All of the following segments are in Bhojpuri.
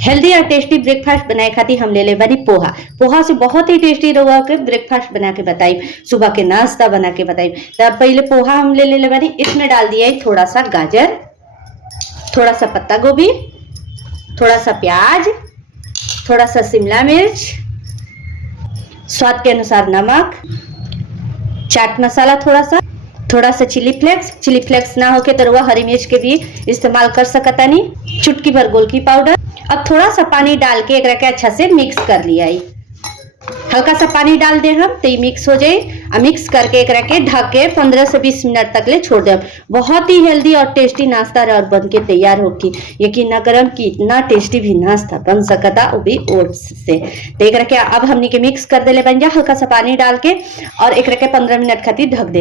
हेल्दी और टेस्टी ब्रेकफास्ट बनाए खातिर हम ले ले बानी पोहा। पोहा से बहुत ही टेस्टी रहुआ के ब्रेकफास्ट बना के बताई, सुबह के नाश्ता बना के बताई। तब पहले पोहा हम ले ले बानी, इसमें डाल दिया है थोड़ा सा गाजर, थोड़ा सा पत्ता गोभी, थोड़ा सा प्याज, थोड़ा सा शिमला मिर्च, स्वाद के अनुसार नमक, चाट मसाला थोड़ा सा चिली फ्लेक्स ना होके तो रवा हरी मिर्च के भी इस्तेमाल कर सकता नहीं, चुटकी भर गोलकी पाउडर। अब थोड़ा सा पानी डाल के एकरा के अच्छा से मिक्स कर लिया, हल्का सा पानी डाल दे हम तो मिक्स हो जाए। और मिक्स करके एकरा के ढक के 15 से 20 मिनट तक ले छोड़ दे। बहुत ही हेल्दी और टेस्टी नाश्ता और बन के तैयार होगी। यकीन न करम कि इतना टेस्टी भी नाश्ता बन सकता, वो भी ओट्स से। तो एकरा के अब हमने के मिक्स कर दे बन जा, हल्का सा पानी डाल के और एकरा के 15 मिनट खातिर ढक दे।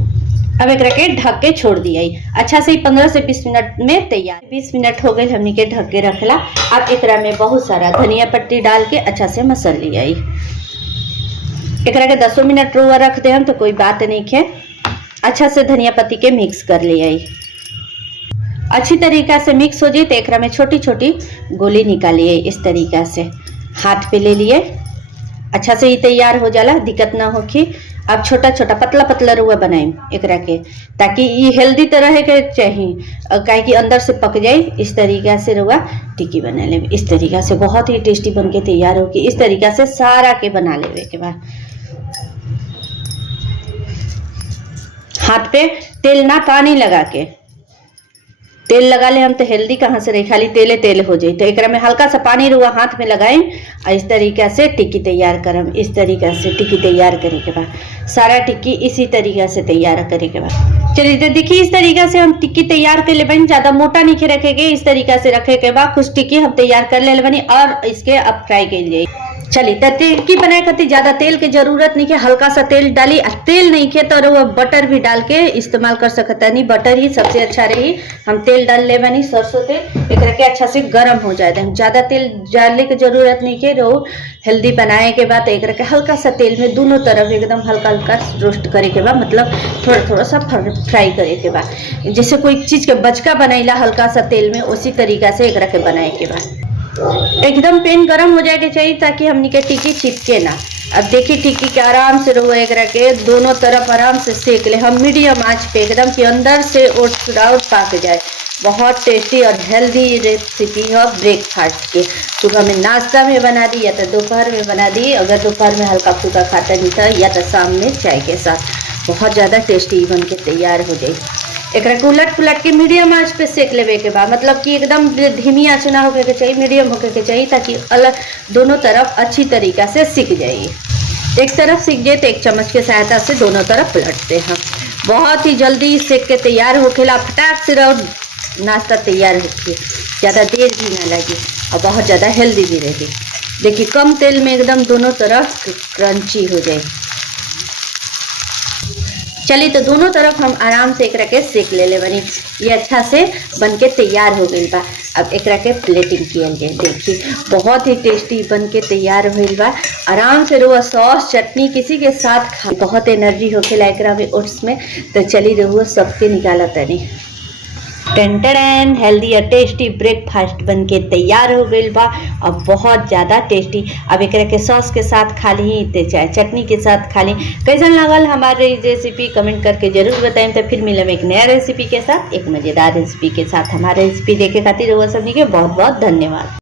अब एक के ढक के छोड़ दिया अच्छा से 15 से 20 मिनट में तैयार। 20 मिनट हो गए हमने के ढक के रखला। अब एकरा में बहुत सारा धनिया पत्ती डाल के अच्छा से मसल लिया। एकरा के 10 मिनट रुआ रख दे हम तो कोई बात नहीं है। अच्छा से धनिया पत्ती के मिक्स कर लिया। अच्छी तरीका से मिक्स हो जाए तो एकरा में छोटी छोटी गोली निकालिए। इस तरीका से हाथ पे ले लिए, अच्छा से ही तैयार हो जाला, दिक्कत ना होगी। अब छोटा छोटा पतला पतला रुआ बनाए एकरा के, ताकि ये हेल्दी तरह के चाहिए, काहे कि अंदर से पक जाए। इस तरीका से रुआ टिक्की बना ले। इस तरीका से बहुत ही टेस्टी बन के तैयार होगी। इस तरीका से सारा के बना लेवे के बाद हाथ पे तेल ना पानी लगा के तेल लगा ले हम तो हेल्दी कहाँ से रही, खाली तेले तेल हो जाए। तो एक में हल्का सा पानी रुआ हाथ में लगाए और इस तरीका से टिक्की तैयार करम। इस तरीका से टिक्की तैयार करे के बाद सारा टिक्की इसी तरीका से तैयार करे के बाद चलिए तो देखिए इस तरीका से हम टिक्की तैयार कर ले बनी। ज्यादा मोटा नहीं रखेंगे, इस तरीका से रखे के बाद कुछ टिक्की हम तैयार कर ले बनी और इसके अब फ्राई कर लिए। चलिए तो टिक्की बनाए खातिर ज्यादा तेल की जरूरत नहीं है, हल्का सा तेल डाली। तेल नहीं है तो वो बटर भी डाल के इस्तेमाल कर सकता नहीं, बटर ही सबसे अच्छा रही। हम तेल डाल ले बनी सरसों तेल, एक के अच्छा से गर्म हो जाए। ज्यादा तेल डालने की जरूरत नहीं है। रो हेल्दी बनाए के बाद एक के हल्का सा तेल में दोनों तरफ एकदम हल्का हल्का रोस्ट करे के बाद, मतलब थोड़ा थोड़ा सा फ्राई करे के बाद, जैसे कोई चीज के बचका बनाइला हल्का सा तेल में, उसी तरीका से एक के बनाए के बाद एकदम पेन गरम हो जाए चाहिए ताकि हमनी के टिक्की चिपके ना। अब देखिए टिक्की के आराम से रहो एक के दोनों तरफ आराम से सेक ले हम मीडियम आंच पे, एकदम कि अंदर से ओट्स पक जाए। बहुत टेस्टी और हेल्दी रेसिपी है ब्रेकफास्ट के। सुबह में नाश्ता में बना दी या तो दोपहर में बना दी, अगर दोपहर में हल्का फुल्का खाता नहीं था, या तो शाम में चाय के साथ बहुत ज़्यादा टेस्टी बन के तैयार हो जाए। एक उलट पुलट के मीडियम आंच पे सेक लेवे के बाद, मतलब कि एकदम धीमी आंच ना होके के चाहिए, मीडियम होके के चाहिए, ताकि अलग दोनों तरफ अच्छी तरीका से सीख जाए। एक तरफ सीख जाए तो एक चम्मच के सहायता से दोनों तरफ पलटते हैं। बहुत ही जल्दी सेक के तैयार होखेला, फटाक से रहो नाश्ता तैयार होके, ज़्यादा देर भी ना लगे और बहुत ज़्यादा हेल्दी भी रहेगी। देखिए कम तेल में एकदम दोनों तरफ क्रंची हो जाए। चलिए तो दोनों तरफ हम आराम से एकरा के सेक ले बनी। ये अच्छा से बन के तैयार हो गई बा। अब एकरा के प्लेटिंग किया गया, देखिए बहुत ही टेस्टी बन के तैयार हो गई बा। आराम से रुआ सॉस चटनी किसी के साथ खा, बहुत एनर्जी होके एकरा में ओट्स में। तो चली रहुआ सबके निकाला तनी टेंटन हेल्दी और टेस्टी ब्रेकफास्ट बन के तैयार हो गई बा और बहुत ज़्यादा टेस्टी। अब एक के सॉस के साथ खा ली तो चाहे चटनी के साथ खा ली। कैसन लगल हमारे रेसिपी कमेंट करके जरूर बताएं। तो फिर मिलम एक नया रेसिपी के साथ, एक मज़ेदार रेसिपी के साथ। हमारे रेसिपी देखे खातिर वो सभी के बहुत बहुत धन्यवाद।